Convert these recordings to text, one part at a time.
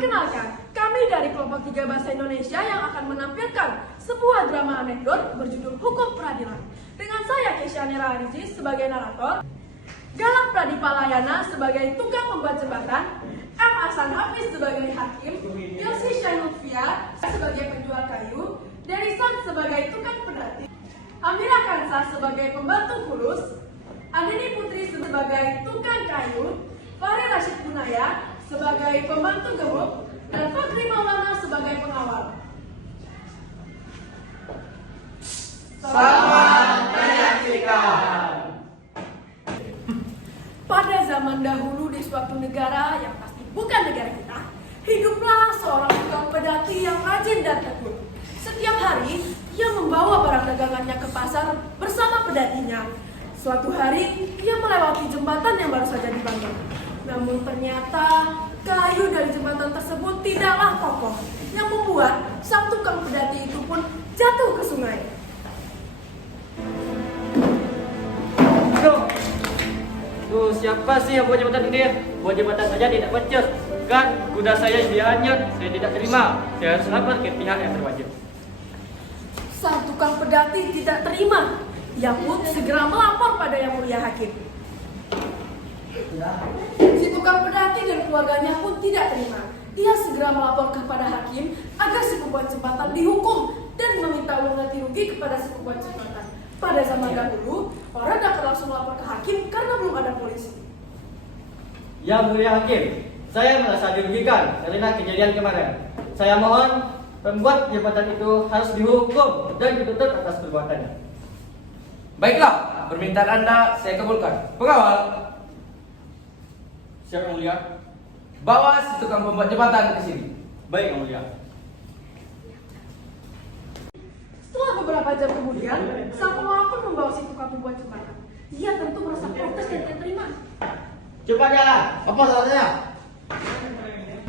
Perkenalkan, kami dari kelompok 3 Bahasa Indonesia yang akan menampilkan sebuah drama anekdot berjudul Hukum Peradilan. Dengan saya Kesyani Raharizi sebagai narator, Galang Pradipalayana sebagai tukang pembuat jembatan, M. Hasan Hafiz sebagai hakim, Yosi Syainutfia sebagai penjual kayu, Derisan sebagai tukang pedati, Amira Kansa sebagai pembantu kulus, Andini Putri sebagai tukang kayu, Fahri Rashid Bunaya sebagai pembantu gemuk, dan Fakri Maulana sebagai pengawal. Selamat menyaksikan. Pada zaman dahulu di suatu negara yang pasti bukan negara kita, hiduplah seorang tukang pedati yang rajin dan tekun. Setiap hari, ia membawa barang dagangannya ke pasar bersama pedatinya. Suatu hari, ia melewati jembatan yang baru saja dibangun. Namun ternyata, kayu dari jembatan tersebut tidaklah kokoh, yang membuat sang tukang pedati itu pun jatuh ke sungai. Tuh, siapa sih yang buat jembatan ini? Buat jembatan saja tidak becus. Kan kuda saya dianyut, saya tidak terima. Saya harus lapor ke pihak yang berwajib. Sang tukang pedati tidak terima. Ia pun segera melapor pada yang mulia hakim. Si tukang pedati dan keluarganya pun tidak terima. Ia segera melapor kepada hakim agar si pembuat jembatan dihukum dan meminta uang ganti rugi kepada si pembuat jembatan. Pada zaman dahulu, orang dapat langsung melapor ke hakim karena belum ada polisi. Yang mulia hakim, saya merasa dirugikan karena kejadian kemarin. Saya mohon pembuat jembatan itu harus dihukum dan dituntut atas perbuatannya. Baiklah, permintaan Anda saya kabulkan. Pengawal, Siap yang mulia. bawa si tukang pembuat jembatan ke sini. Baik yang mulia. Setelah beberapa jam kemudian, sang pengawal pun membawa si tukang pembuat jembatan. Ia tentu merasa protes dan tidak terima. Cepat jalan. Apa salahnya?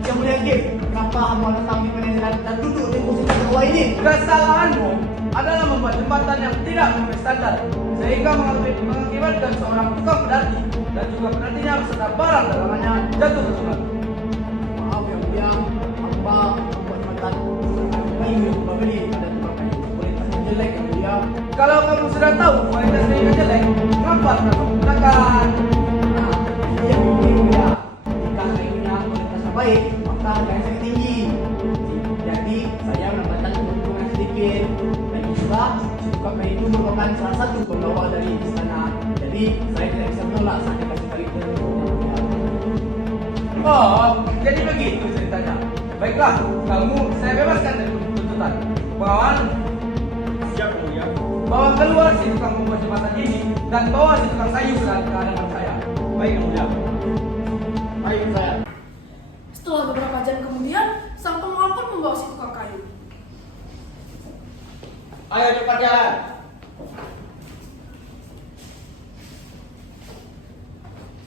Yang mulia hakim, kenapa hamba datang di pengadilan dan duduk di kursi ketua ini? Kesalahanmu adalah membuat jembatan yang tidak memenuhi standar, sehingga mengakibatkan seorang tukang pedati dan juga pedatinya beserta barang dagangannya jatuh ke sungai. Maaf yang mulia, hamba membuat jembatan kayu yang berbeda pada tukang kayu. Kualitasnya jelek yang mulia. Kalau kamu sudah tahu kualitas kayunya jelek, mengapa kamu gunakan? Nah, yang mulia, jika kayunya kualitasnya baik, maka harganya sangat tinggi. Jadi saya mendapatkan keuntungan sedikit. Dan juga si tukang kayu itu merupakan salah satu pembawa dari istana. Jadi saya tidak bisa menolak saat dikasih kali itu. Oh, jadi begitu ceritanya. Baiklah, kamu saya bebaskan dari tuntutan. Pengawal, Siap yang mulia. bawa keluar si tukang pembuat jembatan ini dan bawa si tukang kayu ke hadapan saya. Baik yang mulia. Baik saya. Setelah beberapa jam kemudian, sang pengawal pun membawa si tukang kayu. Ayo cepat jalan.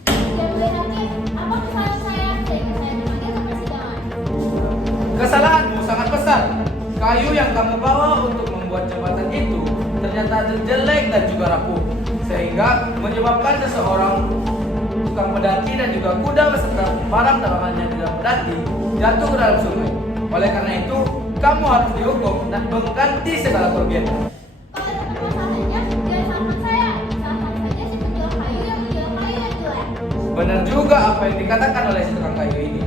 Yang mulia hakim, apa kesalahan saya sehingga saya dipanggil ke persidangan? Kesalahanmu sangat besar. Kayu yang kamu bawa untuk membuat jembatan itu ternyata jelek dan juga rapuh, sehingga menyebabkan seseorang tukang pedati dan juga kuda beserta barang dagangannya di dalam pedati jatuh ke dalam sungai. Oleh karena itu, kamu harus dihukum dan mengganti segala kerugian. Kalau tetap masalahnya, jangan salahkan saya. Salahkan saja si penjual kayu yang menjual kayu yang jelek. Benar juga apa yang dikatakan oleh si tukang kayu ini.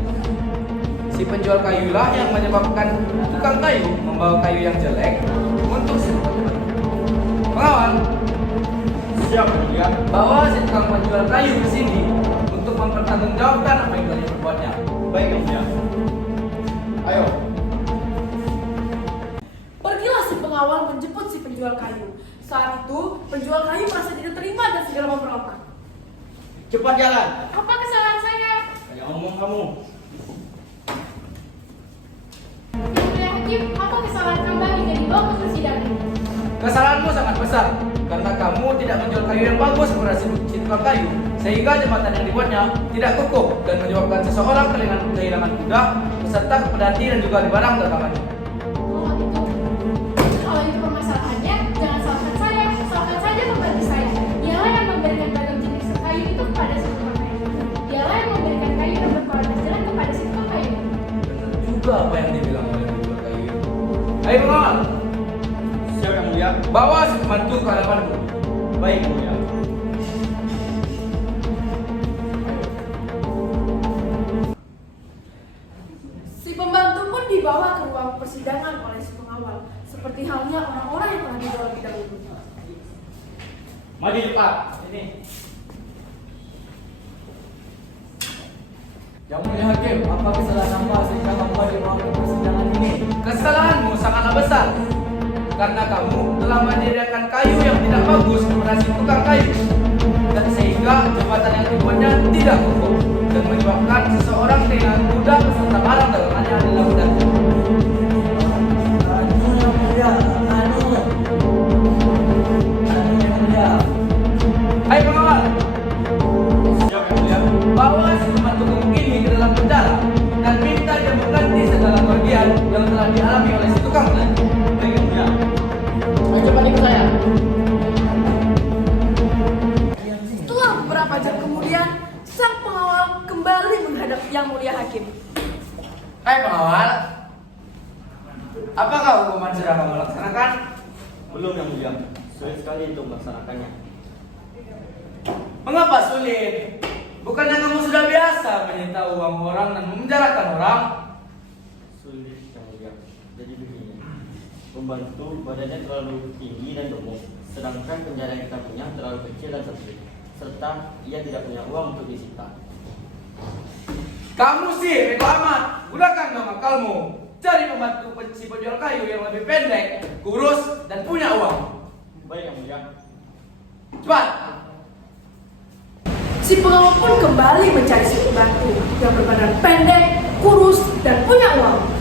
Si penjual kayulah yang menyebabkan tukang kayu membawa kayu yang jelek untuk si tukang kayu. Pengawal, Siap yang mulia. bawa si tukang penjual kayu ke sini untuk mempertanggungjawabkan apa yang telah diperbuatnya. Baik yang mulia. Ayo. Pergilah si pengawal menjemput si penjual kayu. Saat itu, penjual kayu merasa tidak terima dan segera memberontak. Cepat jalan. Apa kesalahan saya? Kayak ngomong kamu. Yang mulia hakim, apa kesalahan Anda hingga dibawa ke persidangan? Kesalahanmu sangat besar karena kamu tidak menjual kayu yang bagus kepada si tukang kayu, sehingga jembatan yang dibuatnya tidak kokoh dan menyebabkan seseorang kehilangan kuda beserta pedati dan juga barang dagangannya. Oh itu. Kalau itu permasalahannya, jangan salahkan saya. Salahkan saja pembantu saya. Dialah yang memberikan beragam jenis kayu itu kepada si tukang kayu. Dialah yang memberikan kayu yang berkualitas jelek kepada si tukang kayu. juga apa yang dibilang oleh penjual kayu itu. Ayo pengawal, Siap yang mulia. bawa si pembantu ke hadapanku. Baik yang mulia. Si pembantu pun dibawa ke ruang persidangan oleh si pengawal, seperti halnya orang-orang yang telah dibawa lebih dahulu. Maju cepat. Ini. Yang mulia hakim, apa kesalahan apa sehingga membuat di ruang persidangan ini? Kesalahanmu sangatlah besar karena kamu telah menyediakan kayu yang tidak bagus kepada si tukang kayu, dan sehingga jembatan yang dibuatnya tidak kokoh dan menyebabkan seseorang dengan mudah beserta barang dagangannya adalah mudah. Yang mulia, yang mulia. Hai pengawal, Siap yang mulia. bawa si pembantu gemuk ini ke dalam penjara dan minta dia mengganti segala kerugian yang telah dialami oleh si tukang tadi. Baik yang mulia. Ayo cepat ikut saya. Setelah beberapa jam kemudian, sang pengawal kembali menghadap yang mulia hakim. Hai pengawal, apakah hukuman sudah kamu laksanakan? Belum yang mulia. Sulit sekali untuk melaksanakannya. Mengapa sulit? Bukannya kamu sudah biasa menyita uang orang dan memenjarakan orang? Sulit yang mulia. Jadi begini. Pembantu badannya terlalu tinggi dan gemuk, sedangkan penjara yang kita punya terlalu kecil dan sempit, serta ia tidak punya uang untuk disita. Kamu sih bego amat, gunakan dong akalmu. Cari pembantu si penjual kayu yang lebih pendek, kurus, dan punya uang. Baik yang mulia. Cepat! Si pengawal pun kembali mencari si pembantu yang berbadan pendek, kurus, dan punya uang.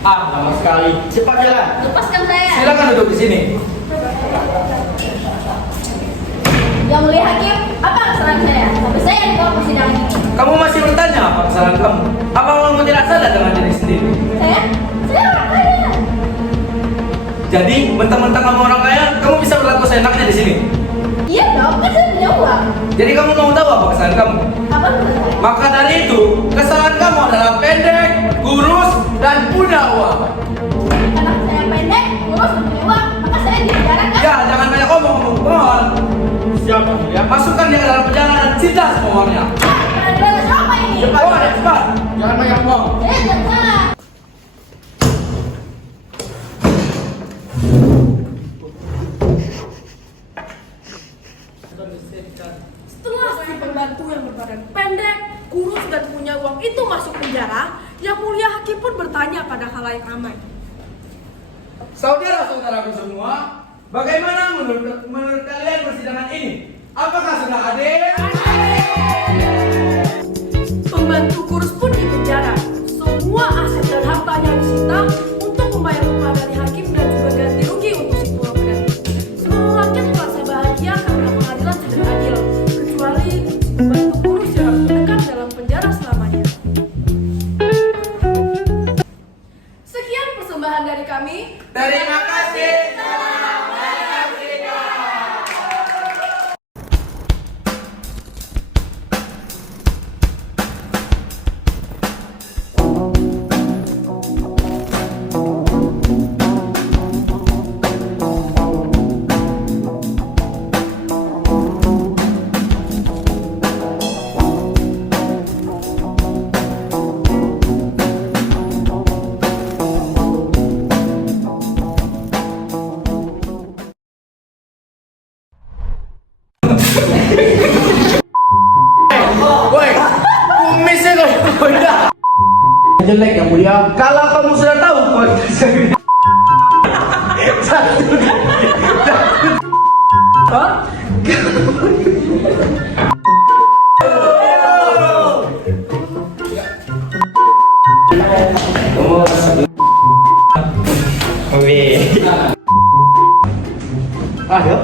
Ah, lama sekali. Cepat jalan. Lepaskan saya. Silakan duduk di sini. Yang mulia hakim, apa kesalahan saya? Sampai saya dibawa persidangan ini. Kamu masih bertanya apa kesalahan kamu? Apa kamu tidak sadar dengan diri sendiri? Saya orang kaya. Jadi, mentang-mentang kamu orang kaya, kamu bisa berlaku seenaknya di sini. Iya dong, kan saya punya uang. Jadi kamu mau tahu apa kesalahan kamu? Apa kesalahan? Maka dari itu, kesalahan kamu adalah pendek, kurus, dan punya uang. Karena saya pendek, kurus, dan punya uang, maka saya di penjara kan? Ya, jangan banyak ngomong, mohon. Siap yang mulia. Masukkan dia ke dalam penjara dan cita semua uangnya. Karena dia siapa ini? Cepat, cepat. Jangan banyak ngomong. Saya tidak salah. Setelah si pembantu yang berbadan pendek, kurus, dan punya uang itu masuk penjara, yang mulia hakim pun bertanya pada khalayak ramai. Saudara-saudaraku semua, bagaimana menurut kalian persidangan ini? Apakah sudah adil? Pembantu kurus pun dipenjara. Semua aset dan hartanya disita untuk membayar upah dari hakim dan juga ganti rugi untuk si pulau pengganti. Seluruh rakyat merasa bahagia karena pengadilan sudah adil, kecuali si pembantu kurus yang harus mendekam dalam penjara selamanya. Sekian persembahan dari kami. Terima kasih. Woi, kumisnya kau beda. Jelek yang mulia. Kalau kamu sudah tahu, Hah? Oke. Ayo.